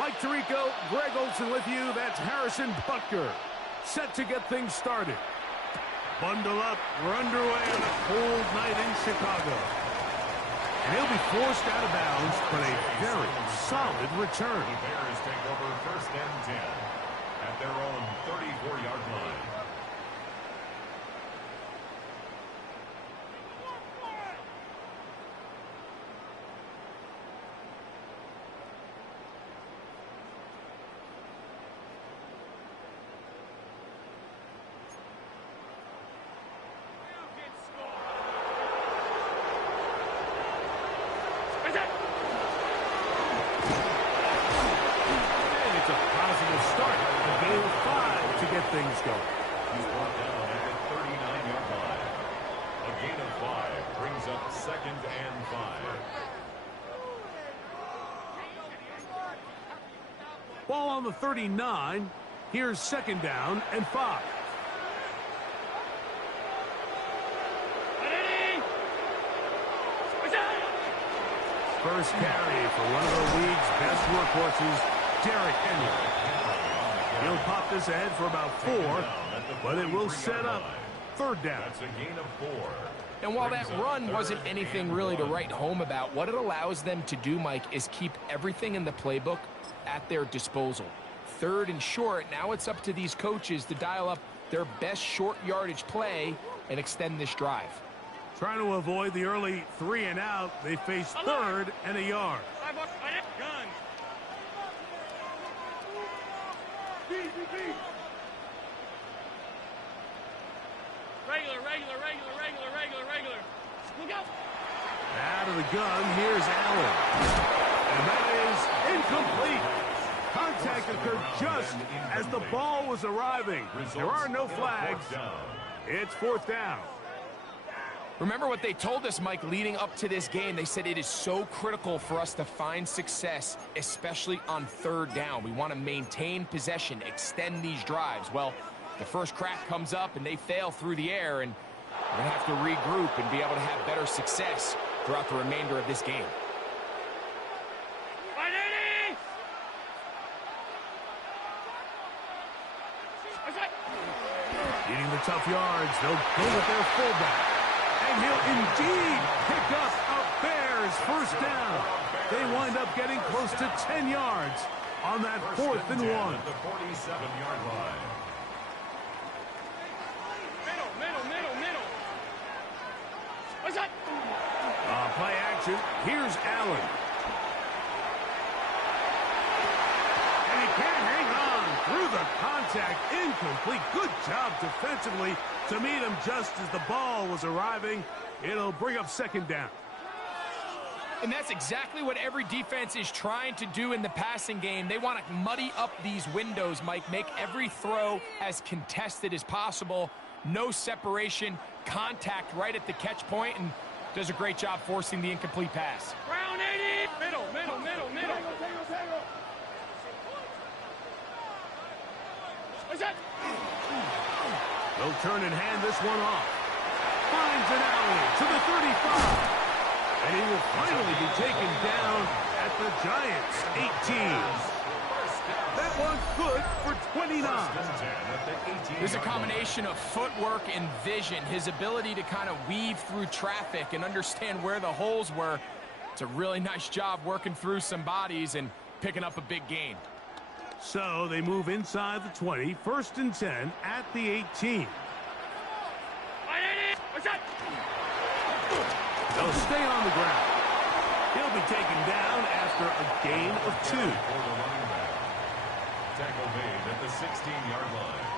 Mike Tirico, Greg Olson with you. That's Harrison Butker. Set to get things started. Bundle up. We're underway on a cold night in Chicago. And he'll be forced out of bounds, but a very solid return. The Bears take over 1st and 10 at their own 34-yard line. Things go. He's brought down at the 39-yard line. A gain of 5 brings up 2nd and 5. Ball on the 39. Here's 2nd down and 5. First carry for one of the league's best workhorses, Derrick Henry. He'll pop this ahead for about 4, but it will set up 3rd down. That's a gain of 4. And while that run wasn't anything really to write home about, what it allows them to do, Mike, is keep everything in the playbook at their disposal. 3rd and short, now it's up to these coaches to dial up their best short yardage play and extend this drive. Trying to avoid the early 3 and out, they face 3rd and a yard. Regular. Out of the gun, here's Allen. And that is incomplete. Contact occurred just as the ball was arriving. There are no flags. It's 4th down. Remember what they told us, Mike, leading up to this game. They said it is so critical for us to find success, especially on 3rd down. We want to maintain possession, extend these drives. Well, the first crack comes up and they fail through the air, and we're going to have to regroup and be able to have better success throughout the remainder of this game. Needing the tough yards, they'll go with their fullback. And he'll indeed pick up a Bears 1st down. They wind up getting close to 10 yards on that 4th and 1. At the 47-yard line. Middle. Play action. Here's Allen. And he can't hang on through the contact. Incomplete. Good job defensively to meet him just as the ball was arriving. It'll bring up 2nd down. And that's exactly what every defense is trying to do in the passing game. They want to muddy up these windows, Mike, make every throw as contested as possible. No separation, contact right at the catch point, and does a great job forcing the incomplete pass. Round 80. Middle. What's that? They'll turn and hand this one off. Finds an alley to the 35. And he will finally be taken down at the Giants' 18. That one good for 29. There's a combination of footwork and vision, his ability to kind of weave through traffic and understand where the holes were. It's a really nice job working through some bodies and picking up a big gain. So they move inside the 20, 1st and 10 at the 18. What's that? They'll stay on the ground. He'll be taken down after a gain of 2. Tackle made at the 16-yard line.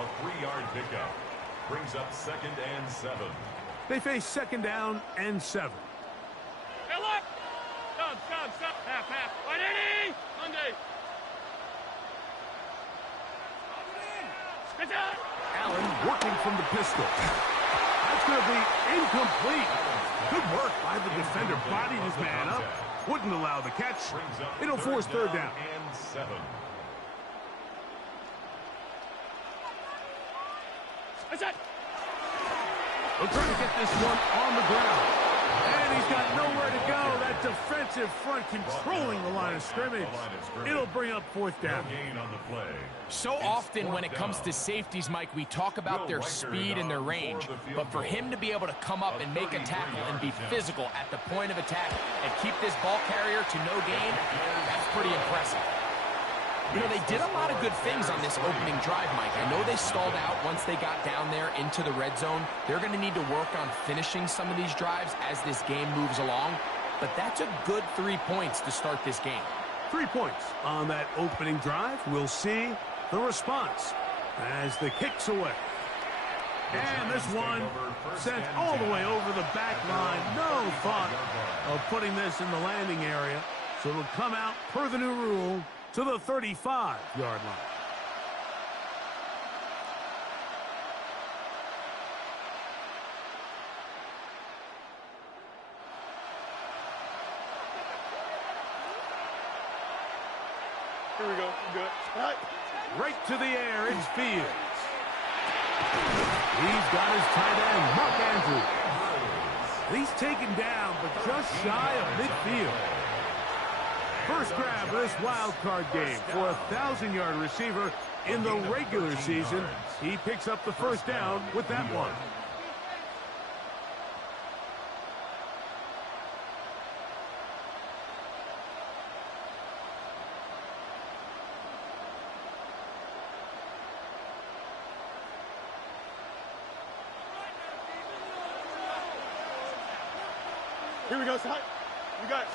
A 3-yard pickup brings up 2nd and 7. They face 2nd down and 7. Hey, look! Stop. Half. 180! Monday. Allen working from the pistol. That's going to be incomplete. Good work by the defender. Bodied his man up. Wouldn't allow the catch. It'll force 3rd down. And 7. What's that? They'll try to get this one on the ground. And And he's got nowhere to go. That defensive front controlling the line of scrimmage. It'll bring up fourth down. So often when it comes to safeties, Mike, we talk about their speed and their range. But for him to be able to come up and make a tackle and be physical at the point of attack and keep this ball carrier to no gain, that's pretty impressive. You know, they did a lot of good things on this opening drive, Mike. I know they stalled out once they got down there into the red zone. They're going to need to work on finishing some of these drives as this game moves along. But that's a good 3 points to start this game. 3 points on that opening drive. We'll see the response as the kick's away. And this one sent all the way over the back line. No thought of putting this in the landing area. So it'll come out per the new rule to the 35-yard line. Here we go. Good. All right. Right to the air, it's Fields. He's got his tight end, Mark Andrews. He's taken down, but just shy of midfield. First grab of this wild card game for a 1,000-yard receiver in the regular season. He picks up the first down with that one. Here we go, Ty. We got it.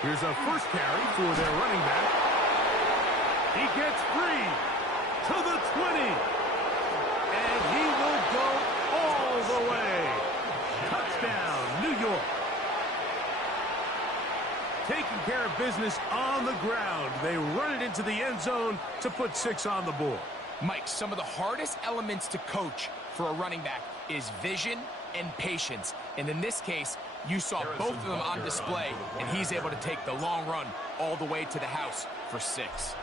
Here's a first carry for their running back. He gets free to the 20. And he will go all the way. Touchdown, New York. Taking care of business on the ground. They run it into the end zone to put 6 on the board. Mike, some of the hardest elements to coach for a running back is vision and patience. And in this case, you saw both of them on display, and he's able to take the long run all the way to the house for 6.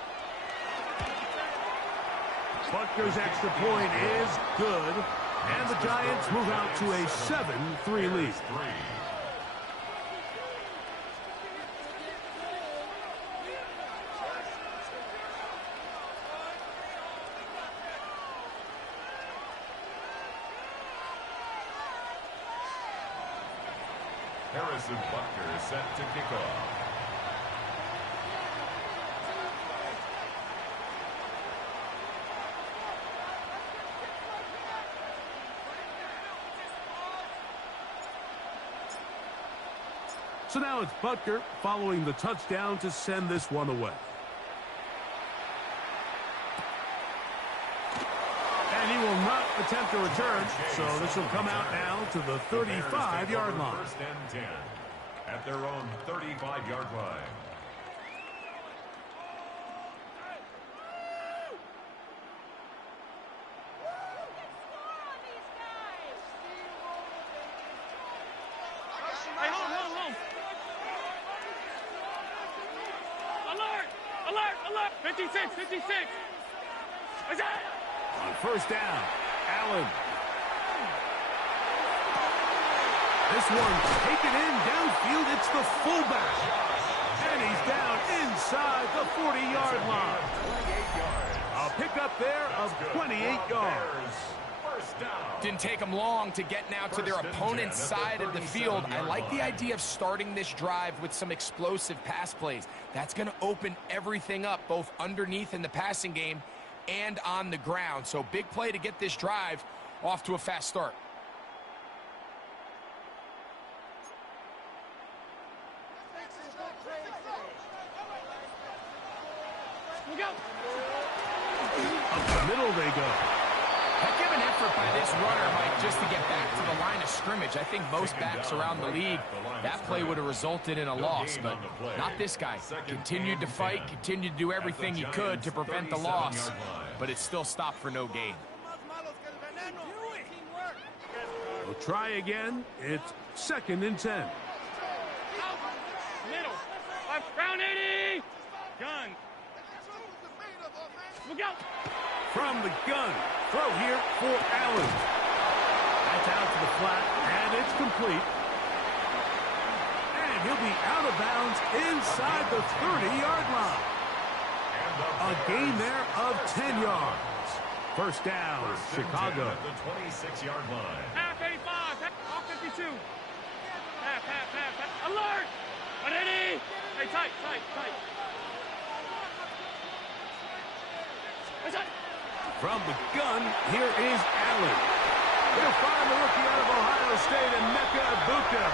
Butker's extra point is good, and the Giants move out to a 7-3 lead. Harrison Butker is set to kick off. So now it's Butker following the touchdown to send this one away. And he will not attempt a return, so this will come out now to the 35-yard line. First and 10 at their own 35-yard line. Hey, hold. Alert! Alert! 56! What's that? On first down, Allen. This one taken in downfield. It's the fullback. And he's down inside the 40-yard line. A pickup there of 28 yards. Didn't take them long to get now to their opponent's side of the field. I like the idea of starting this drive with some explosive pass plays. That's going to open everything up, both underneath in the passing game and on the ground. So big play to get this drive off to a fast start. Up the middle they go. Heck of an effort by this runner, Mike, just to get back to the line of scrimmage. I think most backs around the league, that play would have resulted in a loss, but not this guy. Continued to fight, continued to do everything he could to prevent the loss, but it still stopped for no gain. We'll try again. It's 2nd and 10. Middle. Round 80! Gun. Look out! From the gun. Throw here for Allen. That's out to the flat, and it's complete. And he'll be out of bounds inside the 30-yard line. A gain there of 10 yards. First down, Chicago. At the 26-yard line. Half 85, half 52. Half. Alert! 180! Hey, tight. From the gun, here is Allen. He'll find the rookie out of Ohio State, and Emeka Egbuka.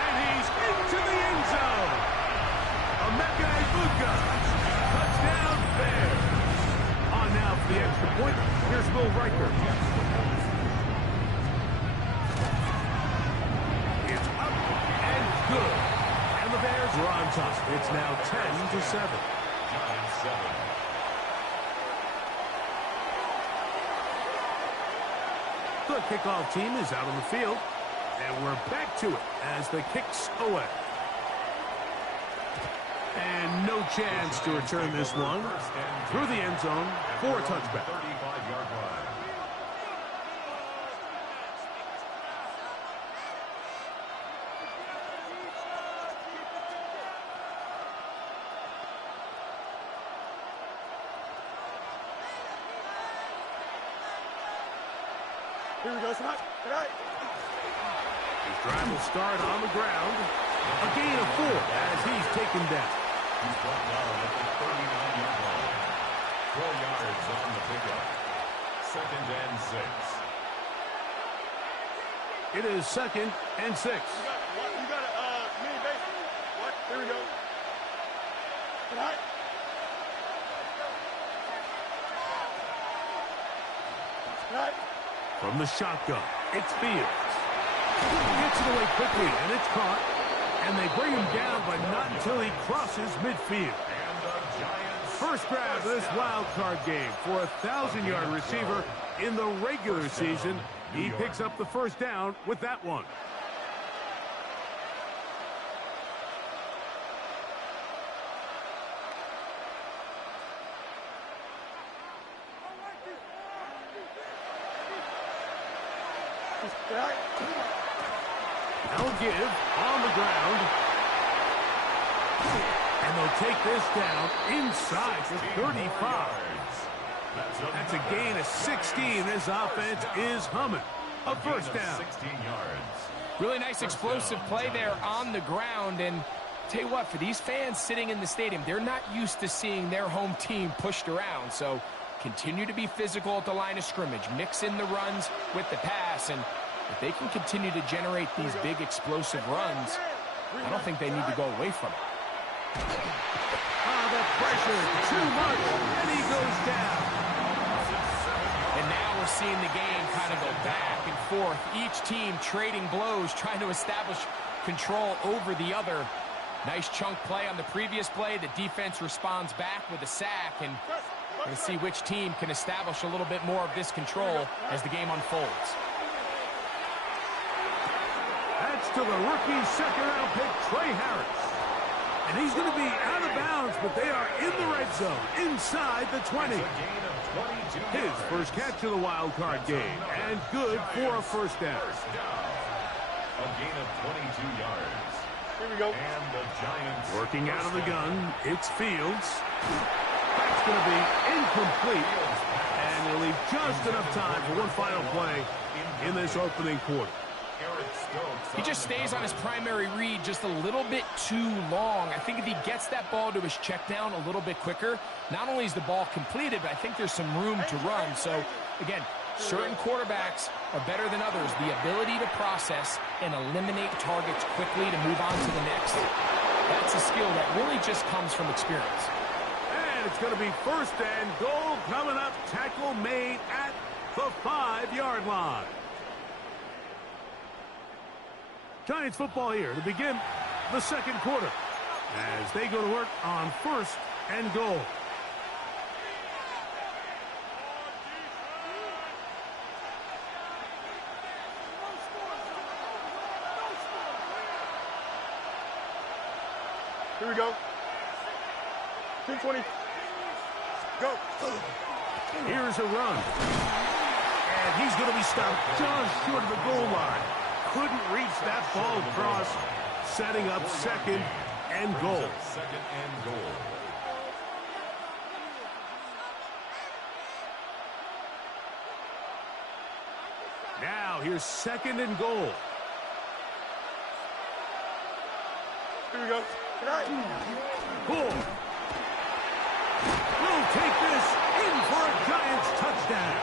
And he's into the end zone. Emeka Egbuka. Touchdown, Bears. On now for the extra point. Here's Will Riker. It's up and good. And the Bears are on top. It's now 10-7. Giants 7. The kickoff team is out on the field, and we're back to it as the kick's away. And no chance to return this one through the end zone for a touchback. 35-yard line. Here we go, tonight. His drive will start on the ground. A gain of 4 as he's taken down. He's brought down at the 39-yard line. 4 yards on the pickup. 2nd and 6. It is 2nd and 6. You got a mini base. What? Here we go. Tonight. From the shotgun, it's Fields. He gets it away quickly, and it's caught. And they bring him down, but not until he crosses midfield. And the Giants. First grab of this wild card game for a 1,000-yard receiver in the regular season. He picks up the first down with that one. Now give on the ground. And they'll take this down inside the 35. That's a gain of 16. This offense is humming. A first down. 16 yards. Really nice explosive play there on the ground. And tell you what, for these fans sitting in the stadium, they're not used to seeing their home team pushed around. So continue to be physical at the line of scrimmage. Mix in the runs with the pass. And if they can continue to generate these big explosive runs, I don't think they need to go away from it. The pressure, too much, and he goes down. And now we're seeing the game kind of go back and forth. Each team trading blows, trying to establish control over the other. Nice chunk play on the previous play. The defense responds back with a sack, and we'll see which team can establish a little bit more of this control as the game unfolds. That's to the rookie second-round pick, Trey Harris. And he's going to be out of bounds, but they are in the red zone, inside the 20. His first catch of the wild card game, and good for a first down. A gain of 22 yards. Here we go. And the Giants Working out of the gun, it's Fields. That's going to be incomplete, and he'll leave just enough time for one final play in this opening quarter. He just stays on his primary read just a little bit too long. I think if he gets that ball to his check down a little bit quicker, not only is the ball completed, but I think there's some room to run. So, again, certain quarterbacks are better than others. The ability to process and eliminate targets quickly to move on to the next, that's a skill that really just comes from experience. And it's going to be first and goal coming up. Tackle made at the 5-yard line. Giants football here to begin the second quarter as they go to work on first and goal. Here we go. 220. Go. Here's a run. And he's going to be stopped just short of the goal line. Couldn't reach that ball across, setting up second and goal. Second and goal. Now here's second and goal. Here we go. Cool. We'll take this in for a Giants touchdown.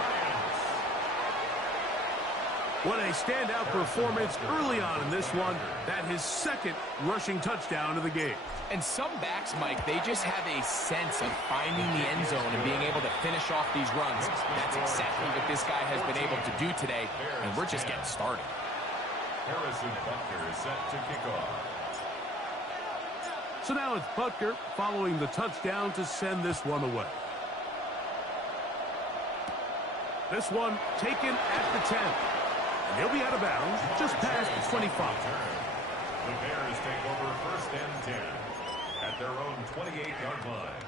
What a standout performance early on in this one. That his second rushing touchdown of the game. And some backs, Mike, they just have a sense of finding the end zone and being able to finish off these runs. That's exactly what this guy has been able to do today, and we're just getting started. Harrison Butker is set to kick off. So now it's Butker following the touchdown to send this one away. This one taken at the 10. And he'll be out of bounds just past the 25. The Bears take over first and 10 at their own 28-yard line.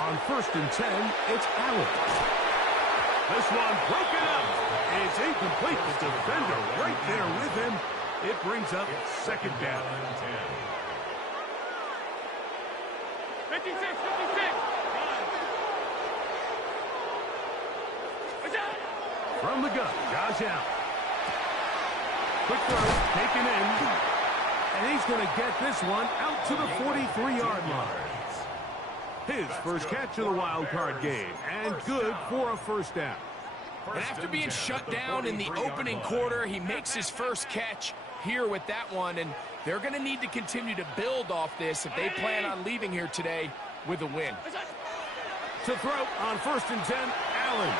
On first and 10, it's Allen. This one broken up. It's incomplete. The defender right there with him. It brings up second down. 56. From the gun, Josh Allen. Quick throw, taken in. And he's going to get this one out to the 43-yard line. His first catch of the wild card game, and good for a first down. And after being shut down in the opening quarter, he makes his first catch here with that one, and they're going to need to continue to build off this if they plan on leaving here today with a win. To throw on first and 10, Allen.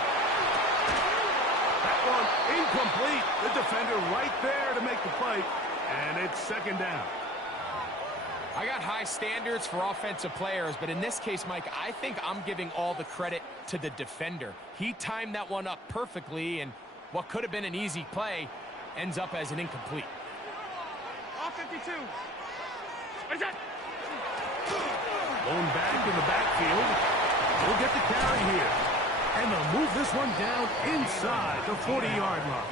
That one incomplete. The defender right there to make the play, and it's second down. I got high standards for offensive players, but in this case, Mike, I think I'm giving all the credit to the defender. He timed that one up perfectly, and what could have been an easy play ends up as an incomplete. All 52. What is that? Going back in the backfield. We'll get the carry here. And they'll move this one down inside the 40-yard line.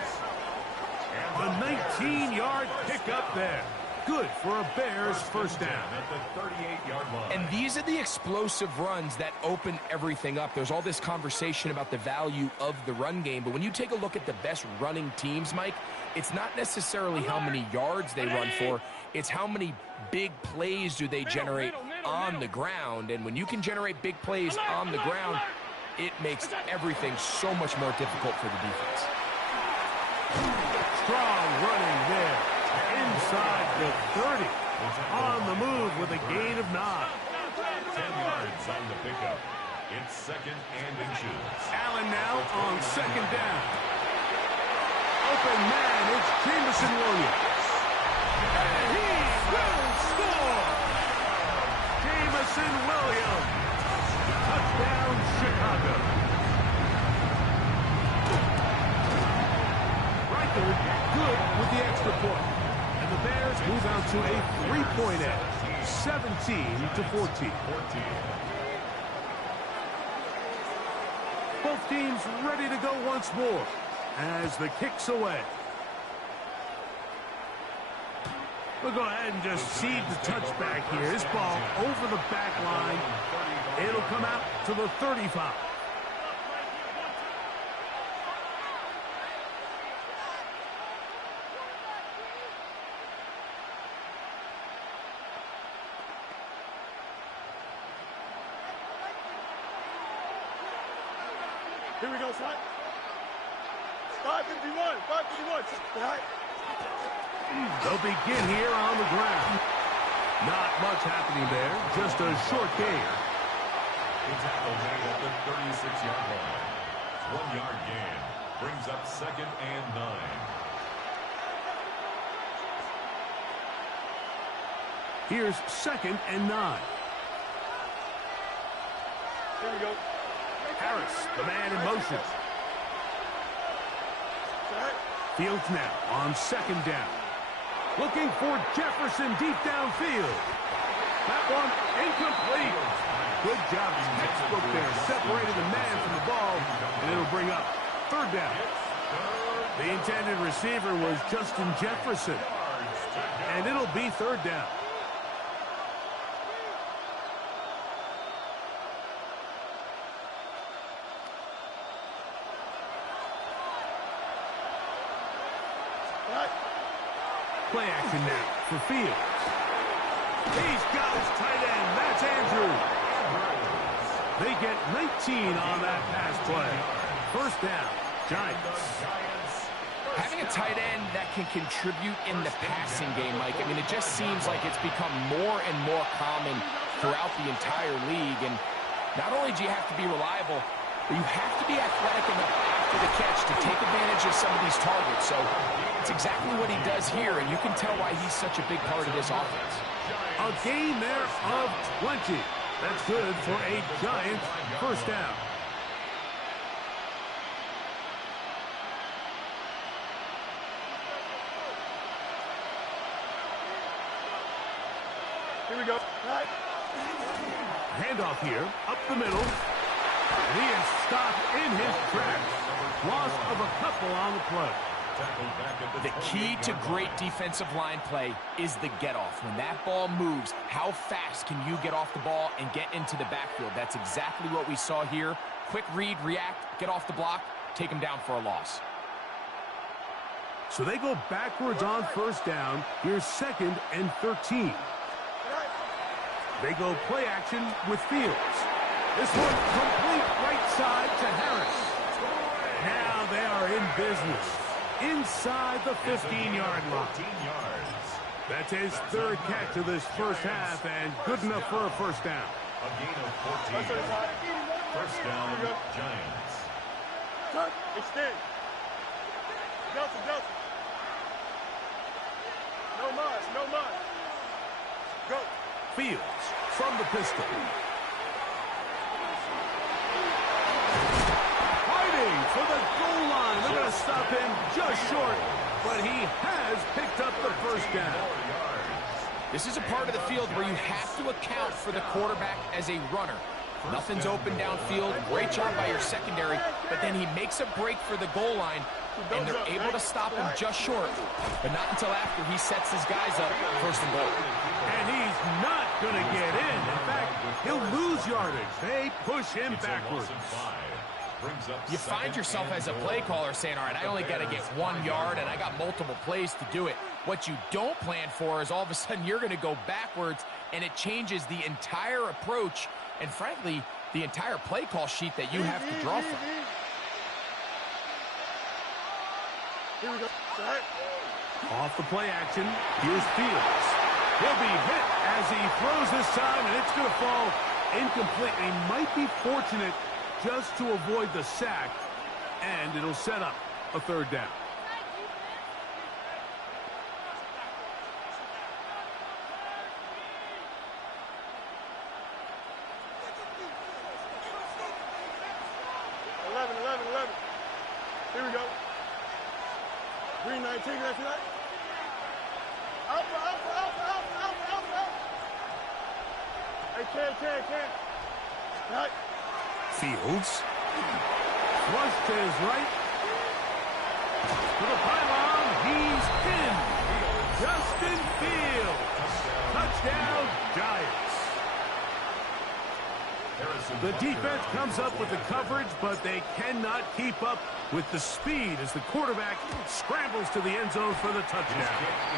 A 19-yard pickup there. Good for a Bears first down. At the 38-yard line. And these are the explosive runs that open everything up. There's all this conversation about the value of the run game, but when you take a look at the best running teams, Mike, it's not necessarily how many yards they run for, it's how many big plays do they generate on the ground. And when you can generate big plays on the ground, it makes everything so much more difficult for the defense. Strong running there. Inside the 30. On the move with a gain of 9. 10 yards on the pickup. It's second and inches. Allen now on second down. Open man, it's Jameson Williams. And he will score! Jameson Williams. Touchdown, Chicago. Reichard good with the extra point. And the Bears move out to a 3-point edge, 17-14. Both teams ready to go once more as the kick's away. We'll go ahead and just seed the touchback here. This ball over the back line. It'll come out to the 35. Here we go, son. 551. 551. All right. They'll begin here on the ground. Not much happening there. Just a short gain. The tackle made at the 36-yard line. 1-yard gain. Brings up second and 9. Here's second and 9. Here we go. Harris, the man in motion. All right. Fields now on second down. Looking for Jefferson deep downfield. That one incomplete. Good job. Textbook there. Separated the man from the ball, and it'll bring up third down. The intended receiver was Justin Jefferson, and it'll be third down. Play action now for Fields. He's got his tight end. That's Andrews. They get 19 on that pass play. First down, Giants. Having a tight end that can contribute in the passing game, Mike, I mean, it just seems like it's become more and more common throughout the entire league. And not only do you have to be reliable, but you have to be athletic enough after the catch to take advantage of some of these targets. So it's exactly what he does here, and you can tell why he's such a big part of this offense. A gain there of 20. That's good for a Giants first down. Here we go. Handoff here, up the middle. And he is stopped in his tracks. Loss of a couple on the play. The key to great defensive line play is the get-off. When that ball moves, how fast can you get off the ball and get into the backfield? That's exactly what we saw here. Quick read, react, get off the block, take him down for a loss. So they go backwards on first down. Here's 2nd and 13. They go play action with Fields. This one complete right side to Harris. Now they are in business inside the 15-yard line. That's his 3rd catch of this first half, and good enough for a first down. A gain of 14. First down, Giants. Extend. Delta. No mud. Go. Fields from the pistol. Fighting for the goal line. They're going to stop him just short, but he has picked up the first down. This is a part of the field where you have to account for the quarterback as a runner. Nothing's open downfield. Great job by your secondary, but then he makes a break for the goal line, and they're able to stop him just short, but not until after he sets his guys up first and goal. And he's not going to get in. In fact, he'll lose yardage. They push him backwards. You find yourself as a play caller saying, all right, I only got to get 1 yard, and I got multiple plays to do it. What you don't plan for is all of a sudden you're going to go backwards, and it changes the entire approach and, frankly, the entire play call sheet that you have to draw from. Here we go. Off the play action, here's Fields. He'll be hit as he throws this time, and it's going to fall incomplete. He might be fortunate just to avoid the sack, and it'll set up a third down. Here we go. Green 19, that's that. Alpha. Hey, Ken. Right. Fields. Flush to his right. To the pylon. He's in. Justin Fields. Touchdown, Giants. The defense comes up with the coverage, but they cannot keep up with the speed as the quarterback scrambles to the end zone for the touchdown.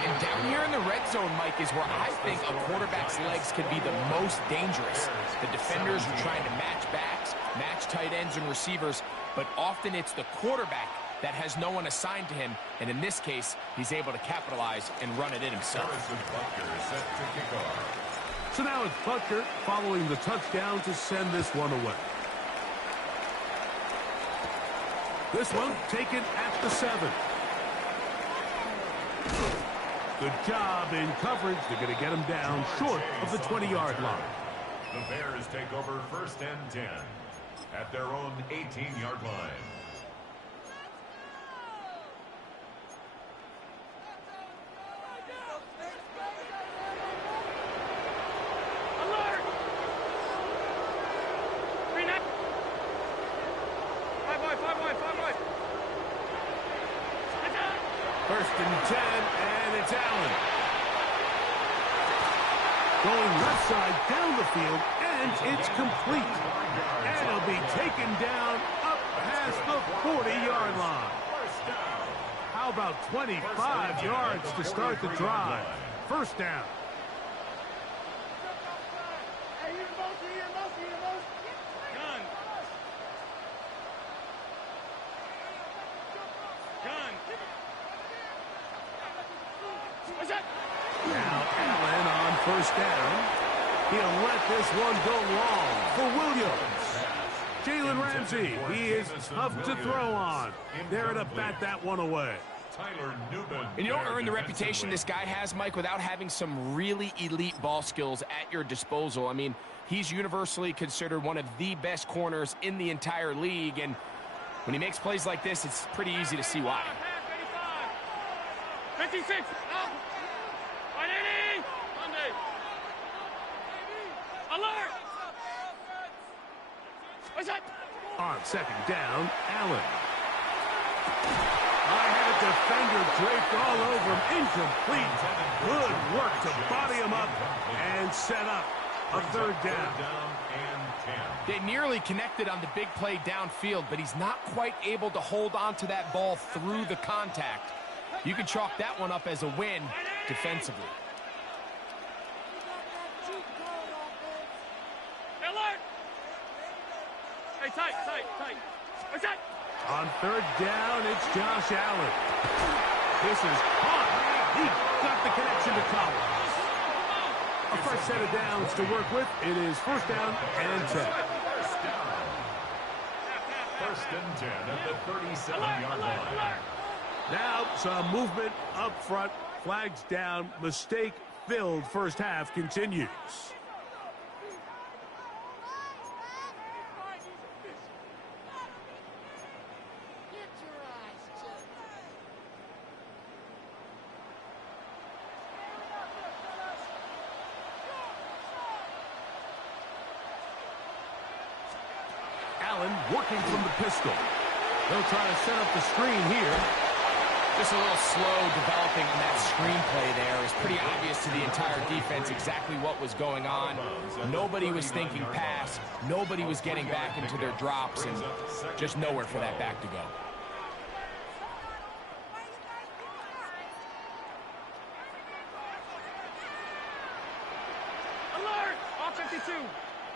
And down here in the red zone, Mike, is where I think a quarterback's legs can be the most dangerous. The defenders are trying to match backs, match tight ends and receivers, but often it's the quarterback that has no one assigned to him, and in this case, he's able to capitalize and run it in himself. So now it's Butker following the touchdown to send this one away. This one taken at the 7. Good job in coverage. They're going to get him down short of the 20-yard line. The Bears take over 1st and 10 at their own 18-yard line. First and 10, and it's Allen. Going left side down the field, and it's complete. And he'll be taken down up past the 40-yard line. How about 25 yards to start the drive? First down. Now Allen on first down. He'll let this one go long for Williams. Jalen Ramsey, he is tough to throw on. There to bat that one away. And you don't earn the reputation this guy has, Mike, without having some really elite ball skills at your disposal. I mean, he's universally considered one of the best corners in the entire league, and when he makes plays like this, it's pretty easy to see why. 56. Alert! What's that? On second down, Allen. I had a defender draped all over him. Incomplete. Good work to body him up and set up a third down. They nearly connected on the big play downfield, but he's not quite able to hold on to that ball through the contact. You can chalk that one up as a win defensively. Alert! Hey, tight. What's that? On third down, it's Josh Allen. This is caught. He got the connection to Collins. A fresh set of downs to work with. It is first down and 10. First and 10 at the 37-yard line. Now some movement up front. Flags down. Mistake-filled first half continues. Allen working from the pistol. They'll try to set up the screen here. Just a little slow developing on that screenplay there. It's pretty obvious to the entire defense exactly what was going on. Nobody was thinking pass. Nobody was getting back into their drops, and just nowhere for that back to go. Alert! Off 52.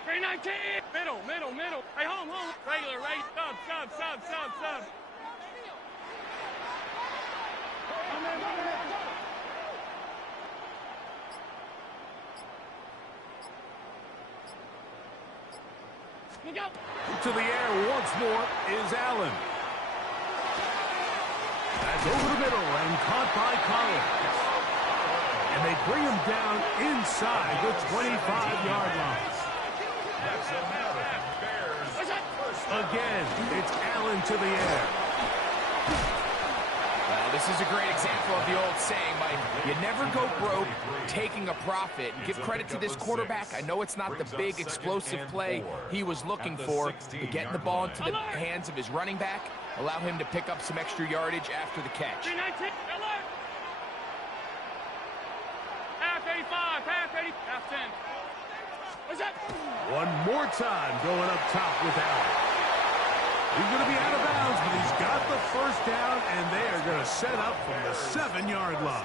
319. Middle. Hey, home. Regular, right? Sub. To the air once more is Allen. That's over the middle and caught by Collins. And they bring him down inside the 25-yard line. Again, it's Allen to the air. Well, this is a great example of the old saying, Mike, you never go broke taking a profit. Give credit to this quarterback. I know it's not the big explosive play he was looking for, but getting the ball into the hands of his running back, allow him to pick up some extra yardage after the catch. 319. Alert! Half 85. Half 10. What's that? One more time going up top with Allen. He's going to be out of bounds, but he's got the first down, and they are going to set up from the 7-yard line.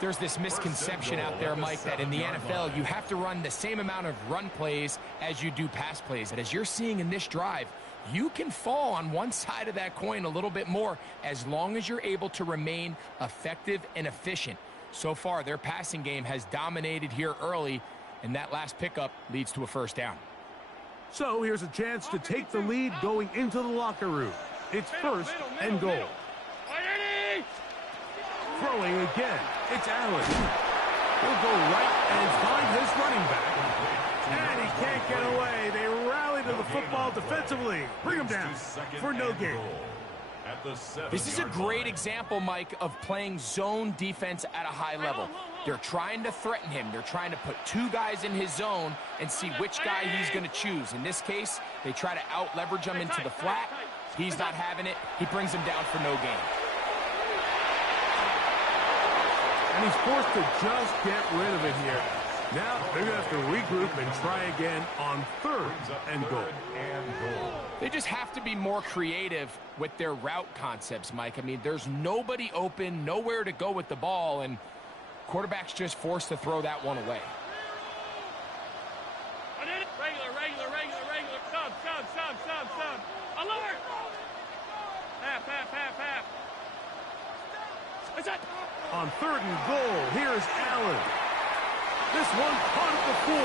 There's this misconception out there, Mike, that in the NFL you have to run the same amount of run plays as you do pass plays. But as you're seeing in this drive, you can fall on one side of that coin a little bit more as long as you're able to remain effective and efficient. So far, their passing game has dominated here early, and that last pickup leads to a first down. So here's a chance to take the lead going into the locker room. It's first and goal. Throwing again. It's Allen. He'll go right and find his running back. And he can't get away. They rally to the football defensively. Bring him down for no gain. This is a great example, Mike, of playing zone defense at a high level. They're trying to threaten him. They're trying to put two guys in his zone and see which guy he's going to choose. In this case, they try to out-leverage him into the flat. He's not having it. He brings him down for no gain. And he's forced to just get rid of it here. Now they're going to have to regroup and try again on third and goal. They just have to be more creative with their route concepts, Mike. I mean, there's nobody open, nowhere to go with the ball, and quarterback's just forced to throw that one away. Regular. Sub. Alert! Half. What's that? On third and goal, here's Allen. This one caught at the 4.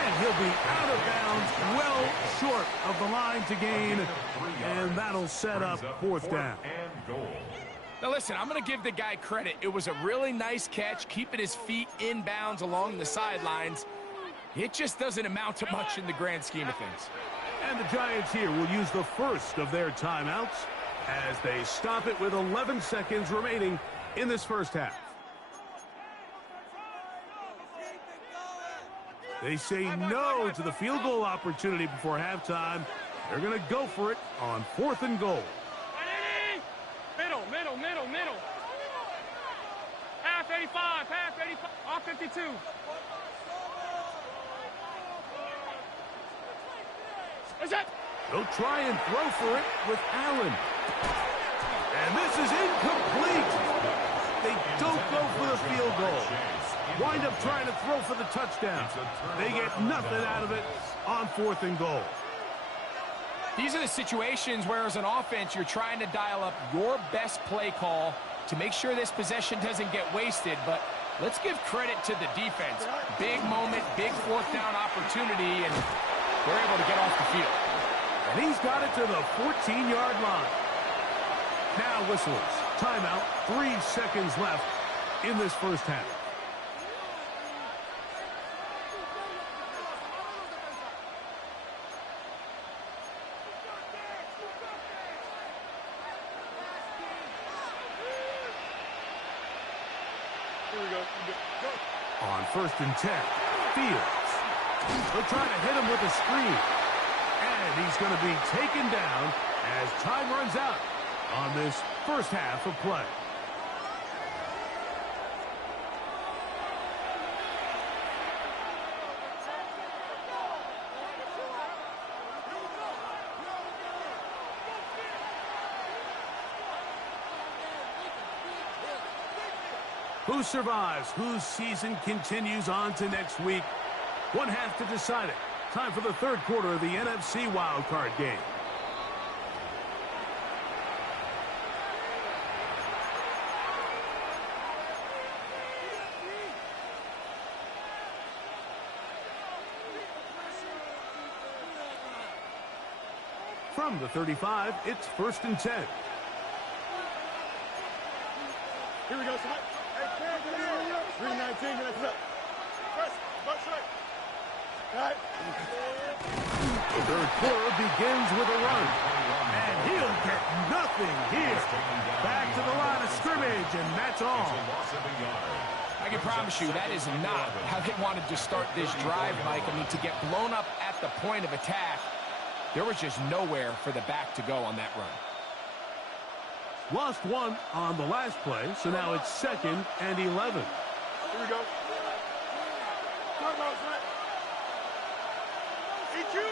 And he'll be out of bounds, well short of the line to gain. And that'll set up fourth down. Now listen, I'm going to give the guy credit. It was a really nice catch, keeping his feet in bounds along the sidelines. It just doesn't amount to much in the grand scheme of things. And the Giants here will use the first of their timeouts as they stop it with 11 seconds remaining in this first half. They say no to the field goal opportunity before halftime. They're going to go for it on fourth and goal. Middle. Half 85. Off 52. What's that? They'll try and throw for it with Allen. And this is incomplete. They don't go for the field goal. Wind up trying to throw for the touchdown. They get nothing out of it on fourth and goal. These are the situations where, as an offense, you're trying to dial up your best play call to make sure this possession doesn't get wasted. But let's give credit to the defense. Big moment, big fourth down opportunity, and they're able to get off the field. And he's got it to the 14-yard line. Now whistles. Timeout. 3 seconds left in this first half. Here we go. On first and 10, Fields. They'll try to hit him with a screen. And he's going to be taken down as time runs out on this first half of play. Who survives? Whose season continues on to next week? One half to decide it. Time for the third quarter of the NFC wildcard game. From the 35, it's first and 10. Here we go. Hey, 319, get us up. Press, butt straight. All right. The third quarter begins with a run. And he'll get nothing here. Back to the line of scrimmage, and that's all. I can promise you that is not how they wanted to start this drive, Mike. I mean, to get blown up at the point of attack, there was just nowhere for the back to go on that run. Lost one on the last play, so now it's second and 11. Here we go. Come on, son. Eat you.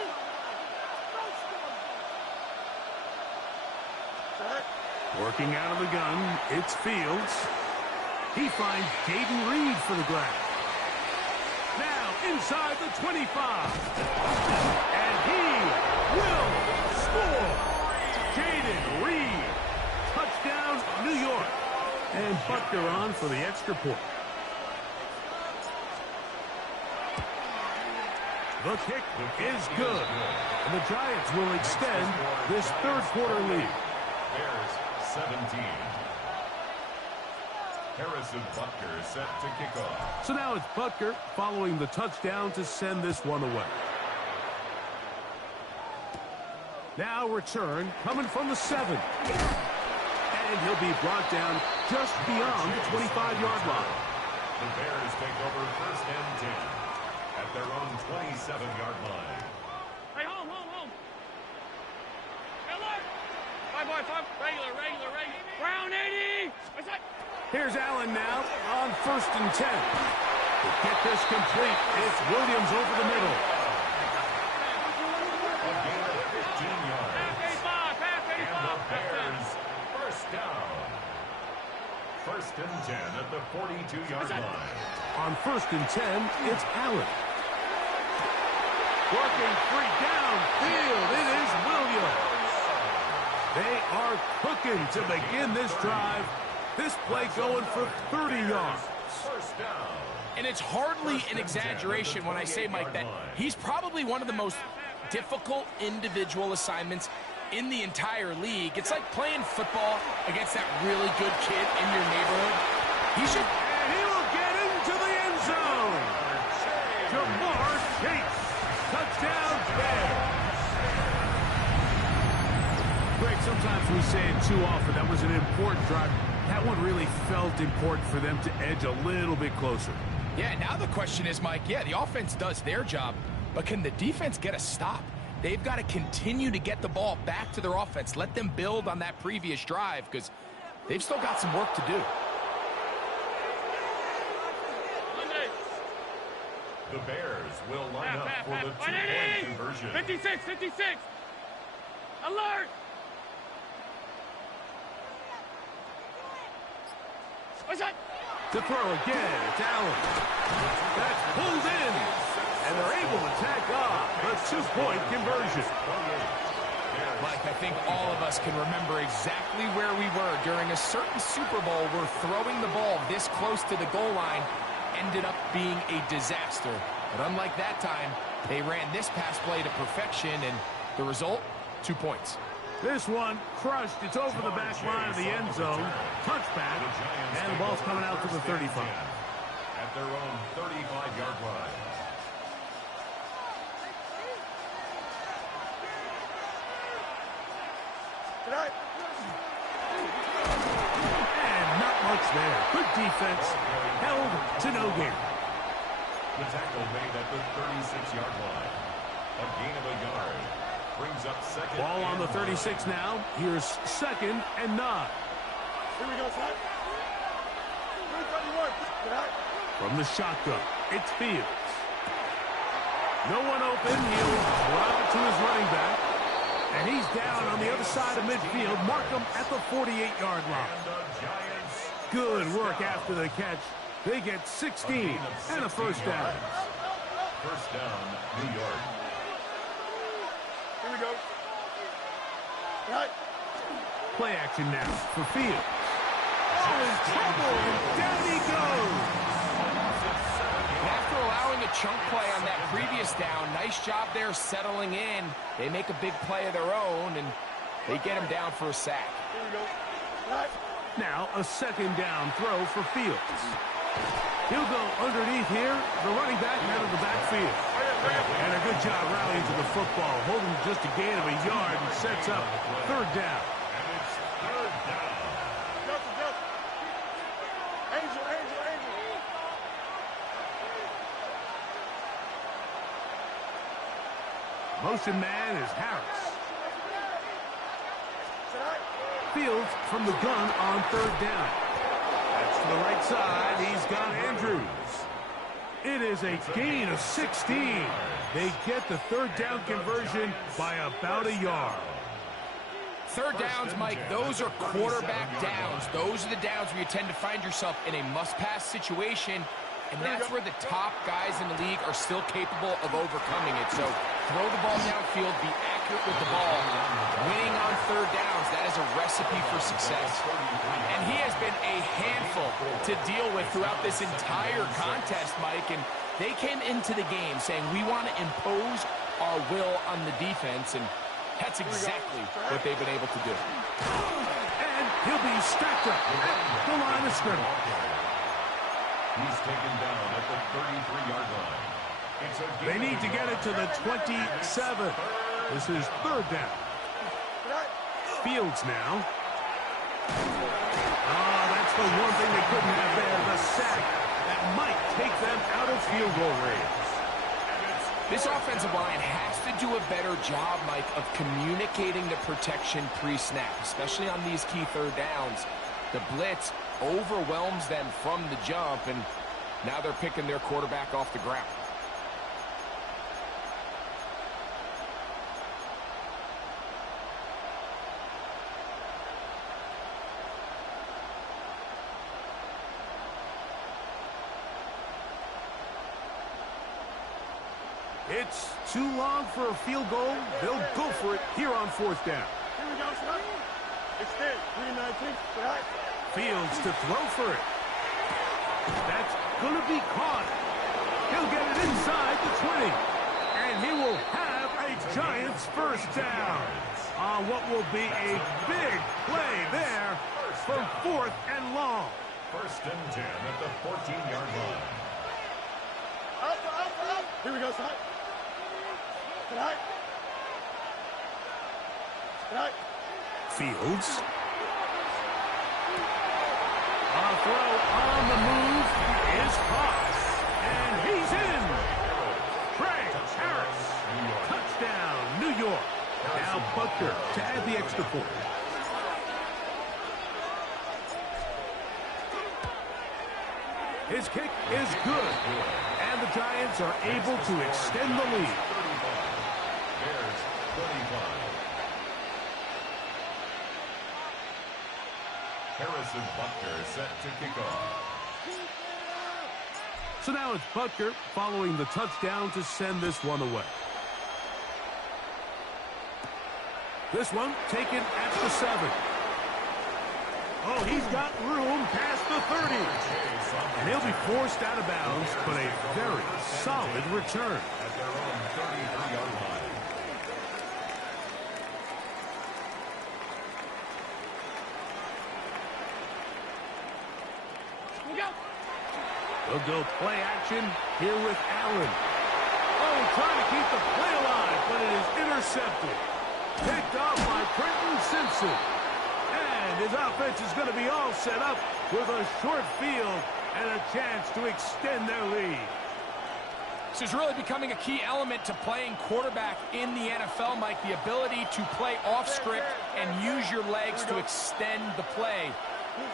Working out of the gun, it's Fields. He finds Caden Reed for the grab. Now inside the 25. And he will score. Caden Reed. Touchdown, New York. And Butker on for the extra point. The kick is good. And the Giants will extend this third quarter lead. Bears 17. Harrison Butker set to kick off. So now it's Butker following the touchdown to send this one away. Now return coming from the 7. And he'll be brought down just beyond the 25-yard line. The Bears take over first and 10 at their own 27-yard line. Hey, home. Hey, look. 5 Regular. Round 80. Here's Allen now on 1st and 10. To get this complete, it's Williams over the middle. A gain of 15 yards. And the Bears first down. 1st and 10 at the 42-yard line. On 1st and 10, it's Allen. Working free downfield, it is Williams. They are cooking to begin this drive. This play going for 30 yards. First down. And it's hardly an exaggeration when I say, Mike, that he's probably one of the most difficult individual assignments in the entire league. It's like playing football against that really good kid in your neighborhood. And he will get into the end zone. Jamar Chase. Touchdown, Bears. Greg, sometimes we say it too often. That was an important drive. That one really felt important for them to edge a little bit closer. Yeah, now the question is, Mike, yeah, the offense does their job, but can the defense get a stop? They've got to continue to get the ball back to their offense. Let them build on that previous drive because they've still got some work to do. The Bears will line up for the two-point conversion. 56. Alert. What's that? To throw again, it's Allen. That's pulled in. And they're able to tack on the two-point conversion. Mike, I think all of us can remember exactly where we were during a certain Super Bowl where throwing the ball this close to the goal line ended up being a disaster. But unlike that time, they ran this pass play to perfection, and the result, 2 points. This one crushed. It's over the back line of the end zone. Touchback. And the ball's coming out to the 35. At their own 35-yard line. And not much there. Good defense. Held to no gain. The tackle made at the 36-yard line. A gain of a yard. Brings up second. Ball on the 36 now. Here's 2nd and 9. Here we go, son. 331. From the shotgun, it's Fields. No one open. He'll drop it to his running back. And he's down on the other side of midfield. Mark him at the 48-yard line. Good work after the catch. They get 16 and a first down. First down, New York. Here we go. Play action now for Fields. Oh, in trouble, and down he goes. After allowing a chunk play on that previous down, nice job there settling in. They make a big play of their own, and they get him down for a sack. Here we go. Now a 2nd down throw for Fields. He'll go underneath here, the running back out of the backfield. And a good job rallying to the football, holding just a gain of a yard and sets up 3rd down. And it's 3rd down. Justin. Angel. Motion man is Harris. Fields from the gun on 3rd down. That's to the right side. He's got Andrews. It is a gain of 16. They get the 3rd down conversion by about a yard. 3rd downs, Mike, those are quarterback downs. Those are the downs where you tend to find yourself in a must-pass situation, and that's where the top guys in the league are still capable of overcoming it. So throw the ball downfield, be accurate with the ball. Winning on 3rd downs, that is a recipe for success. And he has been a handful to deal with throughout this entire contest, Mike, and they came into the game saying, we want to impose our will on the defense, and that's exactly what they've been able to do. And he'll be stacked up at the line of scrimmage. He's taken down at the 33-yard line. They need to get it to the 27. This is 3rd down. Fields now. Oh, that's the one thing they couldn't have there, the sack that might take them out of field goal range. And it's This offensive line has to do a better job, Mike, of communicating the protection pre-snap, especially on these key third downs. The blitz overwhelms them from the jump, and now they're picking their quarterback off the ground. It's too long for a field goal. They'll go for it here on fourth down. Here we go, son. Extend. 319. Right. Fields to throw for it. That's going to be caught. He'll get it inside the 20. And he will have a Giants first down on what will be a big play there for fourth and long. First and 10 at the 14-yard line. Up. Here we go, son. Right. Fields. A throw on the move is caught. And he's in. Craig Harris. Touchdown, New York. Now Butker to add the extra point. His kick is good. And the Giants are able to extend the lead. Bears 25. Harrison Butker set to kick off. So now it's Butker following the touchdown to send this one away. This one taken at the 7. Oh, he's got room past the 30. And he'll be forced out of bounds, but a very solid return. At their own 33-yard line. They'll go play action here with Allen. Oh, trying to keep the play alive, but it is intercepted. Picked off by Trenton Simpson. And his offense is going to be all set up with a short field and a chance to extend their lead. This is really becoming a key element to playing quarterback in the NFL, Mike, the ability to play off script and use your legs to extend the play.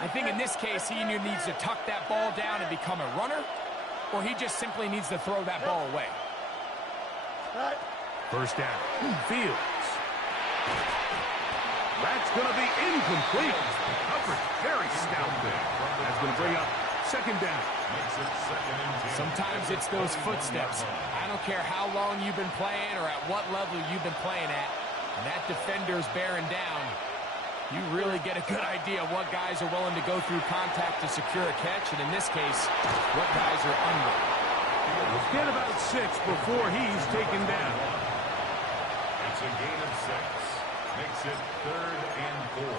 I think in this case, he either needs to tuck that ball down and become a runner, or he just simply needs to throw that ball away. First down, Fields. That's going to be incomplete. Coverage very stout there. That's going to bring up second down. Sometimes it's those footsteps. I don't care how long you've been playing or at what level you've been playing at. When that defender's bearing down, you really get a good idea of what guys are willing to go through contact to secure a catch, and in this case, what guys are unwilling. He'll get about 6 before he's taken down. It's a gain of 6. Makes it 3rd and 4.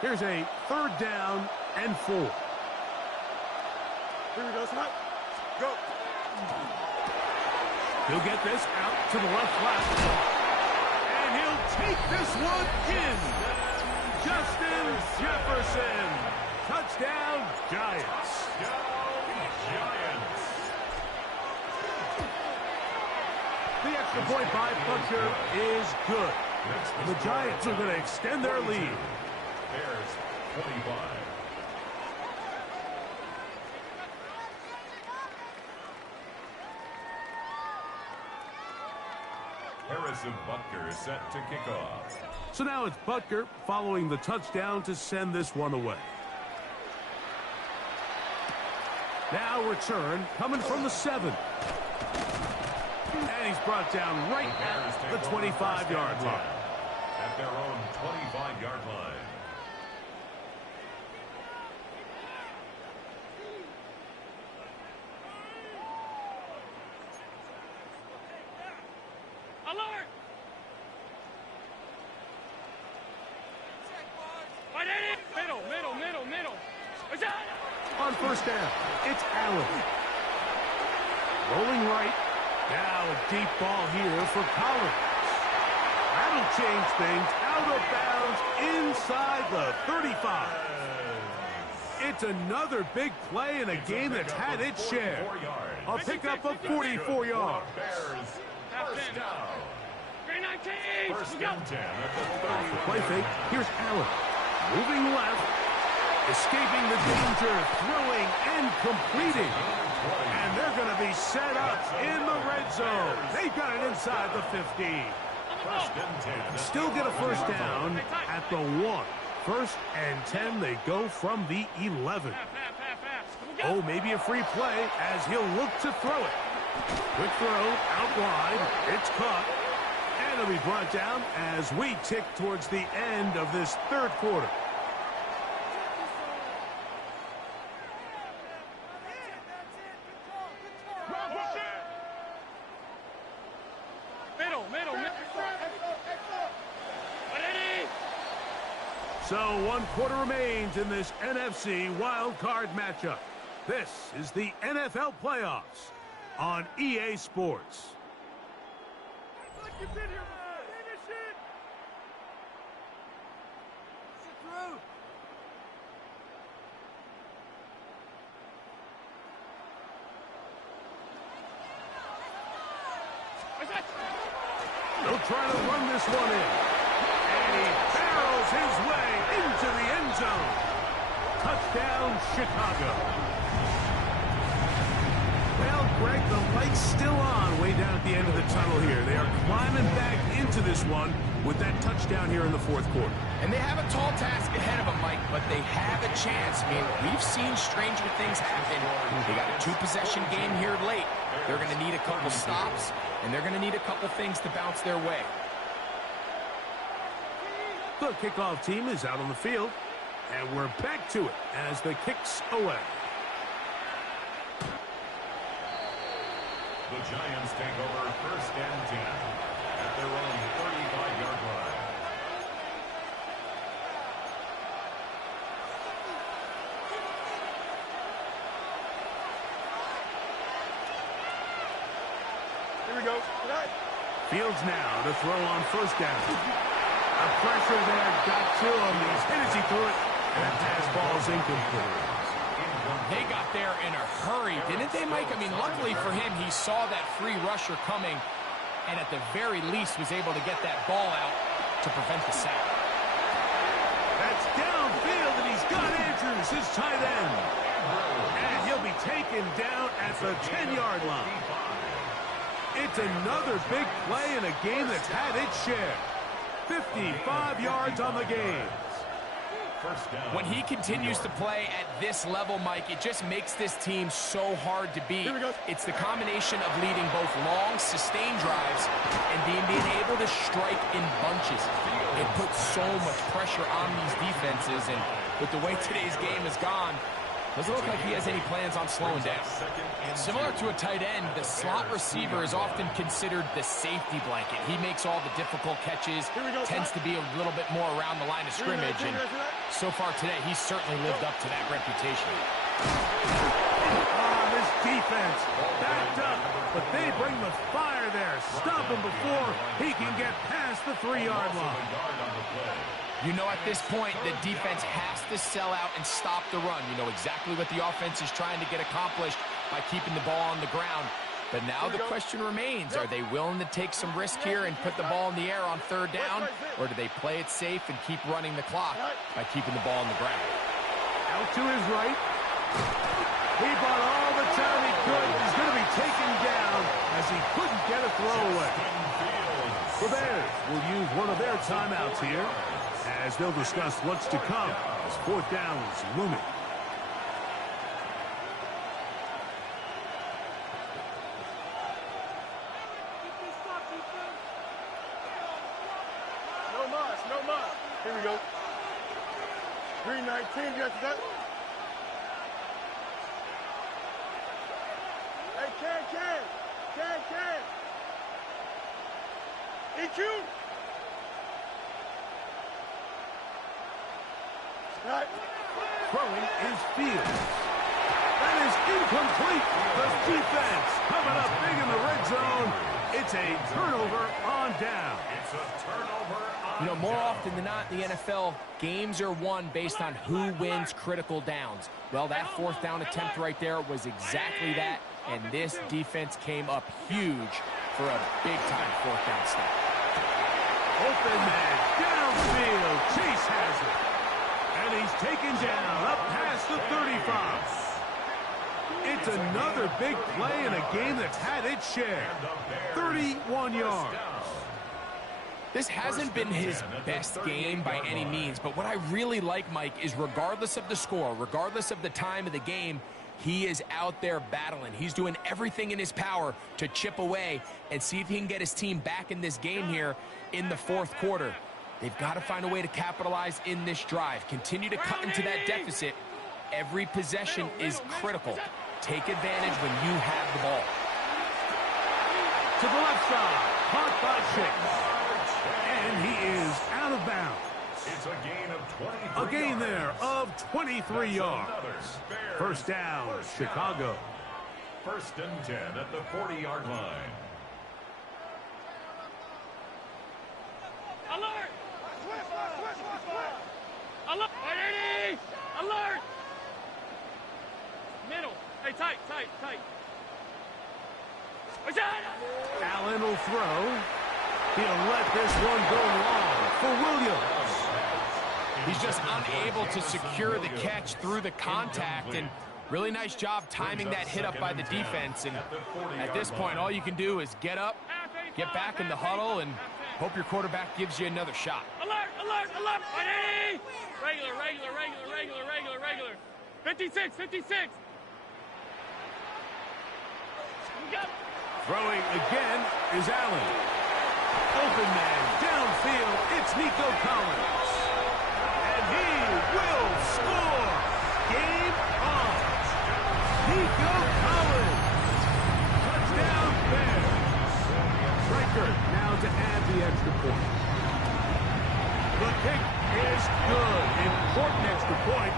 Here's a 3rd down and 4. Here we go, son. Go. He'll get this out to the left flat. And he'll take this one in. Justin Jefferson. Touchdown, Giants. Giants. The extra point by Butker is good. The Giants are going to extend their lead. Bears 25. Harrison Butker is set to kick off. So now it's Butker following the touchdown to send this one away. Now return coming from the 7. And he's brought down right at the 25-yard line. At their own 25-yard line. Middle. On first down, it's Allen. Rolling right, Now a deep ball here for Collins. That'll change things. Out of bounds inside the 35. It's another big play in a game that's had its share. A pickup of 44 yards. First down. First and 10 at the 30. Play fake. Here's Allen. Moving left. Escaping the danger. Throwing and completing. And they're going to be set up in the red zone. They've got it inside the 15. First and 10. Still get a first down at the 1. First and 10, they go from the 11. Oh, maybe a free play as he'll look to throw it. Quick throw out wide. It's caught. And it'll be brought down as we tick towards the end of this third quarter. So 1 quarter remains in this NFC wild card matchup. This is the NFL playoffs on EA Sports. They'll try to run this one in. And he barrels his way into the end zone. Touchdown, Chicago. Well, Greg, the light's still on way down at the end of the tunnel here. They are climbing back into this one with that touchdown here in the fourth quarter. And they have a tall task ahead of them, Mike, but they have a chance. I mean, we've seen stranger things happen. They got a 2-possession game here late. They're going to need a couple stops, and they're going to need a couple things to bounce their way. The kickoff team is out on the field, and we're back to it as the kick's away. The Giants take over first and 10 at their own 35-yard line. Here we go. Fields now to throw on first down. The pressure there got to him. He's hit as he threw it, and that pass ball's incomplete. They got there in a hurry, didn't they, Mike? I mean, luckily for him, he saw that free rusher coming, and at the very least was able to get that ball out to prevent the sack. That's downfield, and he's got Andrews, his tight end. And he'll be taken down at the 10-yard line. It's another big play in a game that's had its share. 55 yards on the game. When he continues to play at this level, Mike, it just makes this team so hard to beat. It's the combination of leading both long, sustained drives and being able to strike in bunches. It puts so much pressure on these defenses, and with the way today's game has gone, doesn't look like he has any plans on slowing down. Similar to a tight end, the slot receiver is often considered the safety blanket. He makes all the difficult catches, tends to be a little bit more around the line of scrimmage, and so far today, he's certainly lived up to that reputation. Oh, this defense backed up, but they bring the fire there. Stop him before he can get past the 3-yard line. You know, at this point, the defense has to sell out and stop the run. You know exactly what the offense is trying to get accomplished by keeping the ball on the ground. But now the question remains, are they willing to take some risk here and put the ball in the air on third down, or do they play it safe and keep running the clock by keeping the ball on the ground? Out to his right. He bought all the time he could. He's going to be taken down as he couldn't get a throw away. The Bears will use one of their timeouts here as they'll discuss what's to come as fourth down is looming. No mas. Here we go. 319, you got that? Hey, Can. EQ. Right. Throwing is Fields. That is incomplete. The defense coming up big in the red zone. It's a turnover on down. It's a turnover on You know, more down. often than not in the NFL, games are won based on who wins critical downs. Well, that fourth down attempt right there was exactly that, and this defense came up huge for a big-time fourth down stop. Open man, downfield. Chase has it. And he's taken down up past the 35. It's another big play in a game that's had its share. 31 yards. This hasn't been his best game by any means, but what I really like, Mike, is regardless of the score, regardless of the time of the game, he is out there battling. He's doing everything in his power to chip away and see if he can get his team back in this game here in the fourth quarter. They've got to find a way to capitalize in this drive. Continue to cut into that deficit. Every possession is critical. Take advantage when you have the ball. To the left side. Caught by Chase. And he is out of bounds. It's a gain of 23 A gain yards. there of 23 yards. First down, Chicago. First and 10 at the 40-yard line. Alert! Alert! Ready! Alert! Middle. Hey, tight. Allen will throw. He'll let this one go long for Williams. He's just unable to secure the catch through the contact, and really nice job timing that hit up by the defense. And at this point, all you can do is get up, get back in the huddle, and hope your quarterback gives you another shot. Alert! Ready! Regular. 56. Go. Throwing again is Allen. Open man, downfield, it's Nico Collins. And he will score. Game on. Nico Collins. Touchdown Bears. Striker now to add the extra point. The kick is good. Important extra point.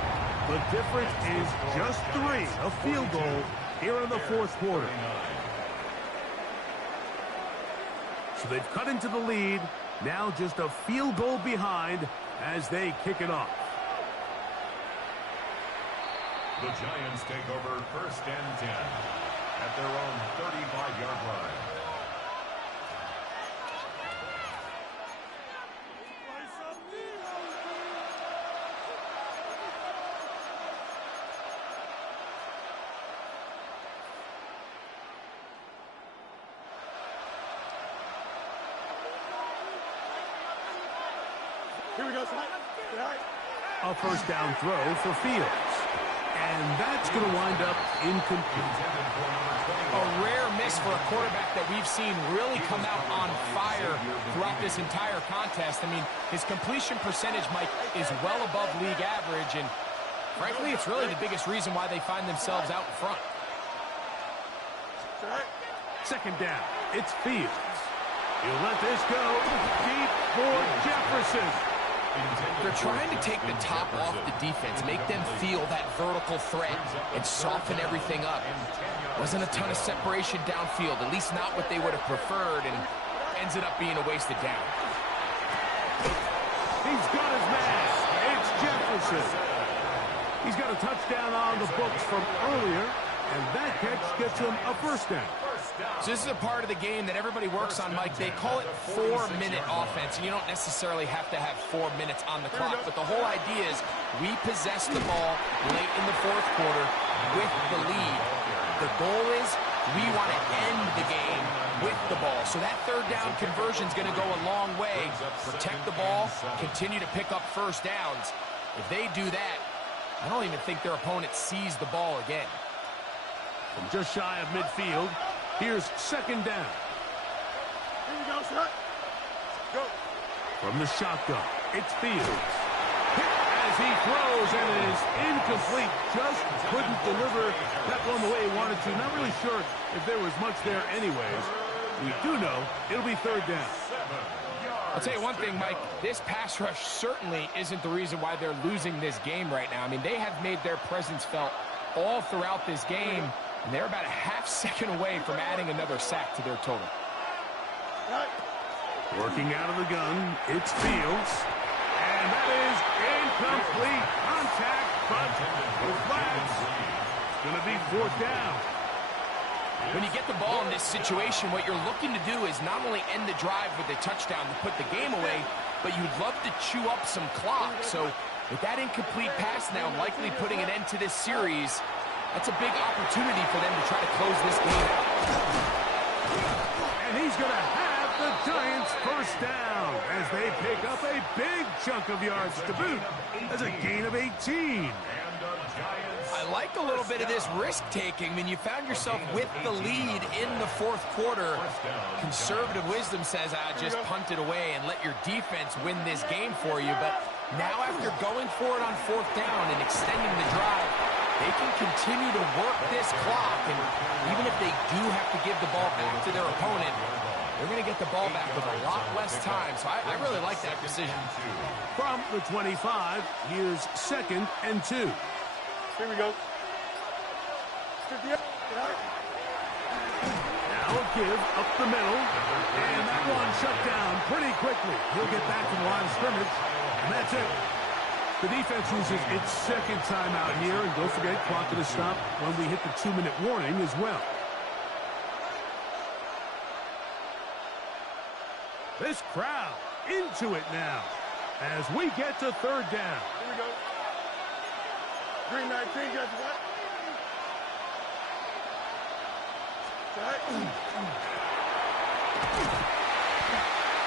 The difference is just 3, a field goal here in the fourth quarter. So they've cut into the lead. Now just a field goal behind as they kick it off. The Giants take over first and 10 at their own 35-yard line. Here we go, son. A first down throw for Fields. And that's going to wind up incomplete. A rare miss for a quarterback that we've seen really come out on fire throughout this entire contest. I mean, his completion percentage, Mike, is well above league average, and frankly, it's really the biggest reason why they find themselves out in front. Second down, it's Fields. He'll let this go deep for Jefferson. They're trying to take the top off the defense, make them feel that vertical threat, and soften everything up. Wasn't a ton of separation downfield, at least not what they would have preferred, and ends it up being a wasted down. He's got his man. It's Jefferson. He's got a touchdown on the books from earlier, and that catch gets him a first down. So this is a part of the game that everybody works on, Mike. They call it 4-minute offense, and you don't necessarily have to have 4 minutes on the clock, but the whole idea is we possess the ball late in the fourth quarter with the lead. The goal is we want to end the game with the ball. So that third down conversion is going to go a long way. Protect the ball, continue to pick up first downs. If they do that, I don't even think their opponent sees the ball again. From just shy of midfield, here's second down. Here we go, son. Go. From the shotgun, it's Fields. Hit as he throws, and it is incomplete. Just couldn't deliver that one the way he wanted to. Not really sure if there was much there anyways. We do know it'll be third down. I'll tell you one thing, Mike, this pass rush certainly isn't the reason why they're losing this game right now. I mean, they have made their presence felt all throughout this game, and they're about a half-second away from adding another sack to their total. Working out of the gun, it's Fields. And that is incomplete contact, but the flags. It's going to be 4th down. When you get the ball in this situation, what you're looking to do is not only end the drive with a touchdown to put the game away, but you'd love to chew up some clock. So with that incomplete pass now likely putting an end to this series, that's a big opportunity for them to try to close this game out. And he's going to have the Giants first down as they pick up a big chunk of yards to boot. That's a gain of 18. I like a little bit of this risk-taking. When you found yourself with the lead in the 4th quarter, conservative wisdom says, just punt it away and let your defense win this game for you. But now after going for it on 4th down and extending the drive, they can continue to work this clock. And even if they do have to give the ball back to their opponent, they're going to get the ball back with a lot less time. So I really like that decision. From the 25, here's 2nd and 2. Here we go. 58. Now a give up the middle. And that one shut down pretty quickly. He'll get back to the line of scrimmage. And that's it. The defense uses its 2nd timeout here. And don't forget, clock to stop when we hit the 2-minute warning as well. This crowd into it now as we get to 3rd down. Here we go. Green 19, guess what?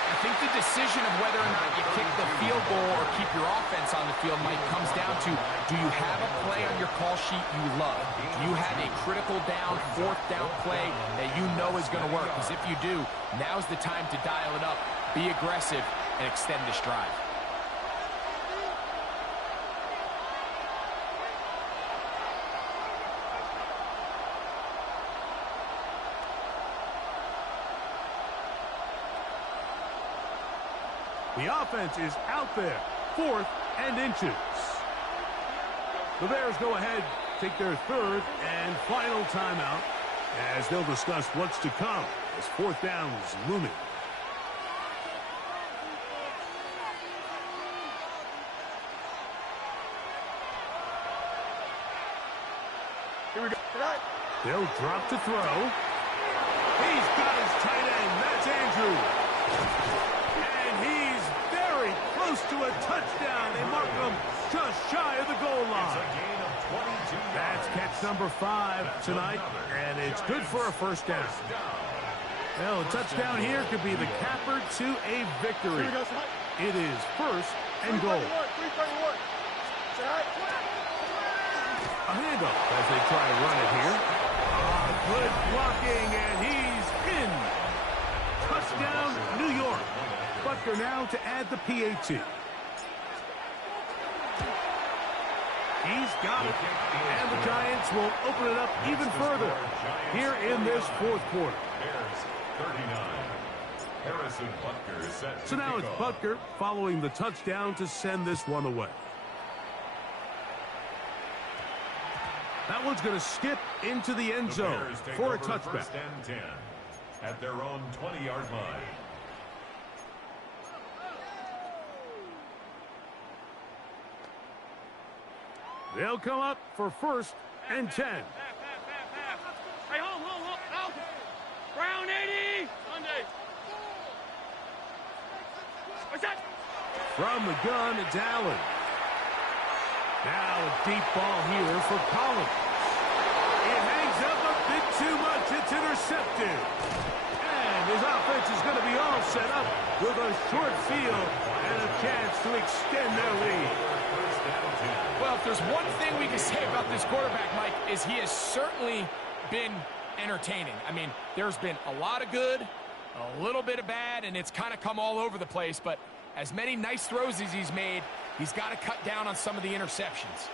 I think the decision of whether or not you kick the field goal or keep your offense on the field, Mike, comes down to, do you have a play on your call sheet you love? Do you have a critical down, 4th down play that you know is going to work? Because if you do, now's the time to dial it up, be aggressive, and extend this drive. The offense is out there, 4th and inches. The Bears go ahead, take their 3rd and final timeout as they'll discuss what's to come as 4th down is looming. Here we go. They'll drop to throw. He's got his tight end. That's Andrew. To a touchdown. They mark him just shy of the goal line. That's catch number 5 tonight, and it's good for a 1st down. Well, a touchdown here could be the capper to a victory. It is 1st and goal. A handoff as they try to run it here. Good blocking, and he's in. Touchdown, New York. Butker now to add the PAT. He's got it. And the Giants will open it up even further here in this 4th quarter. So now it's Butker following the touchdown to send this one away. That one's going to skip into the end zone for a touchback. At their own 20-yard line. They'll come up for 1st and 10. Hey, hold. Out. Brown 80. Sunday. What's that? From the gun, it's Allen. Now a deep ball here for Collins. It hangs up a bit too much. It's intercepted. And his offense is going to be all set up with a short field and a chance to extend their lead. Well, if there's one thing we can say about this quarterback, Mike, is he has certainly been entertaining. I mean, there's been a lot of good, a little bit of bad, and it's kind of come all over the place. But as many nice throws as he's made, he's got to cut down on some of the interceptions.